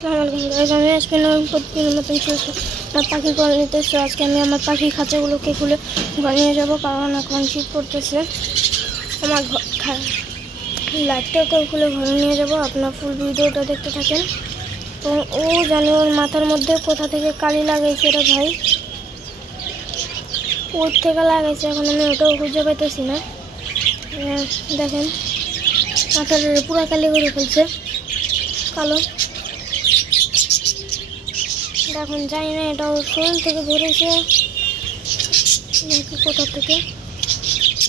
আমি আজকে প্রতিদিনের মতন আমার পাখির ঘর নিতেছি। আজকে আমি আমার পাখির খাঁচাগুলোকে খুলে ঘর নিয়ে যাবো, কারণ এখন শীত পড়তেছে। আমার লাইটটাকে খুলে ঘরে নিয়ে যাব। আপনার ফুল ভিডিওটা দেখতে থাকেন। এবং ও জানে ওর মাথার মধ্যে কোথা থেকে কালি লাগাইছে রে ভাই, ওর থেকে লাগাইছে। এখন আমি ওটাও খুঁজে পাইতেছি না। দেখেন মাথার পুরা কালি করে ফেলছে, কালো। এখন জানি না এটা ওর শরীর থেকে ধরেছে নাকি কোথা থেকে।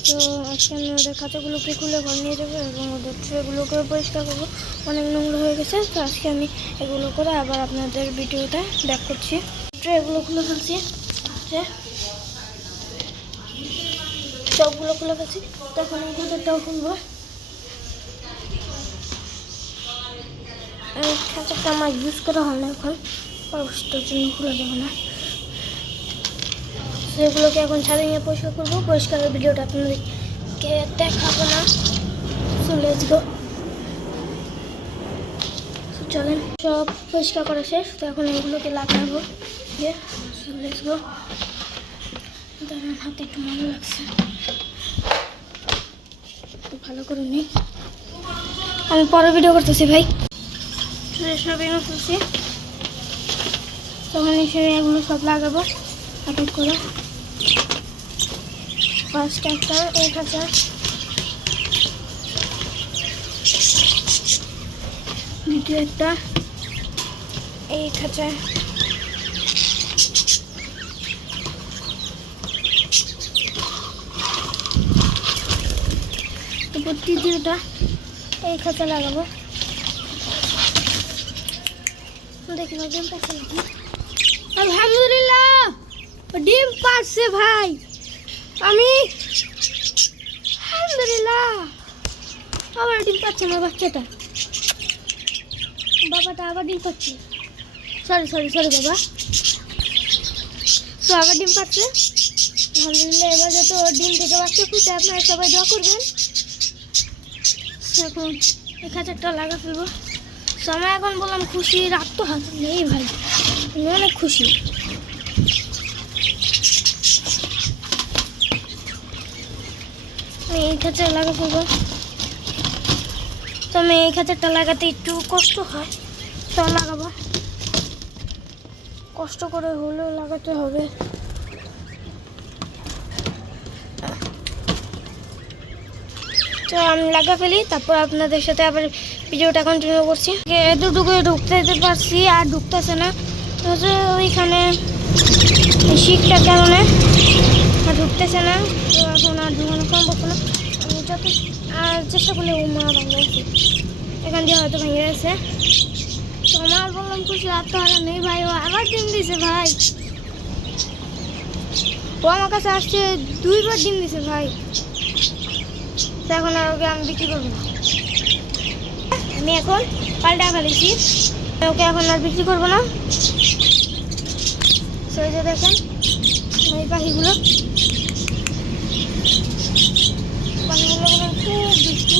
তো আজকে আমি ওদের খাঁচাগুলোকে খুলে ঘর নিয়ে যাবো এবং ওদের ট্রেগুলোকে পরিষ্কার করবো। অনেক নোংরা হয়ে গেছে, তো আজকে আমি এগুলো করে আবার আপনাদের ভিডিওটা ব্যাক করছি। ট্রেগুলো খুলে ফেলছি, সবগুলো খুলে ফেলছি। তখন এই খাঁচাটাও খুলবো। খাঁচাটা আমার ইউজ করা হয় না এখন, পরবর্তীর জন্য খুলে যাবে না। সেগুলোকে এখন ছাদে নিয়ে পরিষ্কার করবো। পরিষ্কারের ভিডিওটা আপনাদেরকে দেখাবো না। So let's go. চলেন, সব পরিষ্কার করা শেষ, তো এখন এগুলোকে লাগাবো। So let's go. দাঁড়ান, হাতে একটু মনে লাগছে, ভালো করে নেই। আমি পরে ভিডিও করতেছি ভাই। সব এনে ফেলছি, তখন এসে এগুলো সব লাগাবো এক এক করে। ফার্স্ট একটা এই খাঁচা, দ্বিতীয় একটা এই খাঁচা, তারপর তৃতীয়টা এই খাঁচা লাগাবো। দেখি না ডিম পাচ্ছে নাকি। আলহামদুলিল্লাহ ডিম পাচ্ছে ভাই। আমি আলহামদুলিল্লাহ আবার ডিম পাচ্ছে আমার বাচ্চাটা, বাবাটা আবার ডিম পাচ্ছে। সরি সরি সরি বাবা, তো আবার ডিম পাচ্ছে। আলহামদুলিল্লাহ। এবার যত ডিম থেকে বাচ্চা ফুটে আপনারা সবাই দোয়া করবেন। এখন এই খাঁচাটা লাগা ফেলবো। সময় এখন বললাম খুশি, রাত তো হাত নেই ভাই, আমি অনেক খুশি। আমি এই খাঁচা লাগা ফেলবো। তো আমি এই খাঁচাটা লাগাতে একটু কষ্ট হয়, তো লাগাবো। কষ্ট করে হলেও লাগাতে হবে। তো আমি লাগা ফেলি, তারপর আপনাদের সাথে আবার ভিডিওটা কন্টিনিউ করছি। এতটুকু ঢুকতে পারছি, আর ঢুকতেছে না। ওইখানে শিখটার কারণে ঢুকতেছে না, তো এখন আর ঢুকানো সম্ভব না। আমি যত আর চেষ্টা করলে ও মা ভেঙে গেছে, এখান দিয়ে হয়তো ভেঙে গেছে। তো আমার বললাম খুশি, আর তো হারা নেই ভাই। ও আবার ডিম দিছে ভাই, ও আমার কাছে আসছে 2বার ডিম দিছে ভাই। এখন আর ওকে আমি বিক্রি করবো না, আমি এখন পাল্টা ফেলেছি। ওকে এখন আর বিক্রি করবো না। সেই যে দেখেন এই পাখিগুলো খুব দুষ্টু।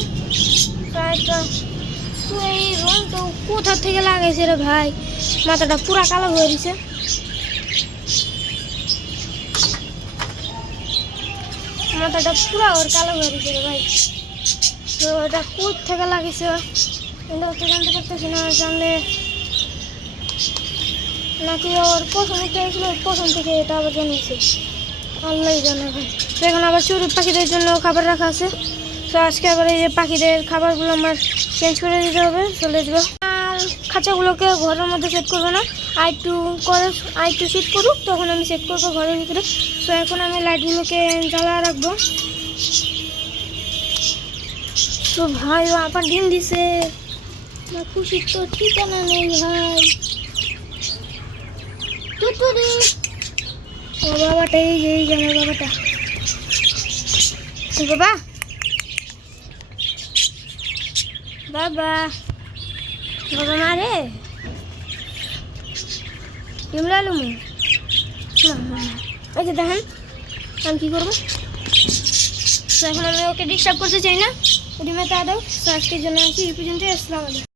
তো এই রং তো কোথা থেকে লাগাইছে রে ভাই, মাথাটা পুরা কালো হয়ে দিছে। মাথাটা পুরা ওর কালো হয়ে দিছে রে ভাই। তো ওটা কোথ থেকে লাগিয়েছে এটা তো জানতে পারতেছি না। জানলে নাকি ওর পছন্দ হয়েছিল, পছন্দ থেকে এটা আবার জানিয়েছে, আল্লাহ জানে ভাই। তো এখন আবার চড়ুই পাখিদের জন্য খাবার রাখা আছে। তো আজকে আবার এই যে পাখিদের খাবারগুলো আমার চেঞ্জ করে দিতে হবে। চলে যাবো। আর খাঁচাগুলোকে ঘরের মধ্যে সেট করবো না, আর একটু সেট করুক, তখন আমি সেট করবো ঘরের ভিতরে। তো এখন আমি লাইটগুলোকে জ্বালা রাখবো। তো ভাই ও আবার ডিম দিছে, না খুশি তো ঠিকানা নেই ভাই। ও বাবাটা এই যে আমার বাবাটা, বাবা বাবা বাবা মারে ডিম লালু না। এই যে দেখেন আমি কী করবো। তো এখন আমি ওকে ডিস্টার্ব করতে চাই না, ডিমে তা দাও। তো আজকের জন্য আসি এই পর্যন্ত। আসসালামু আলাইকুম।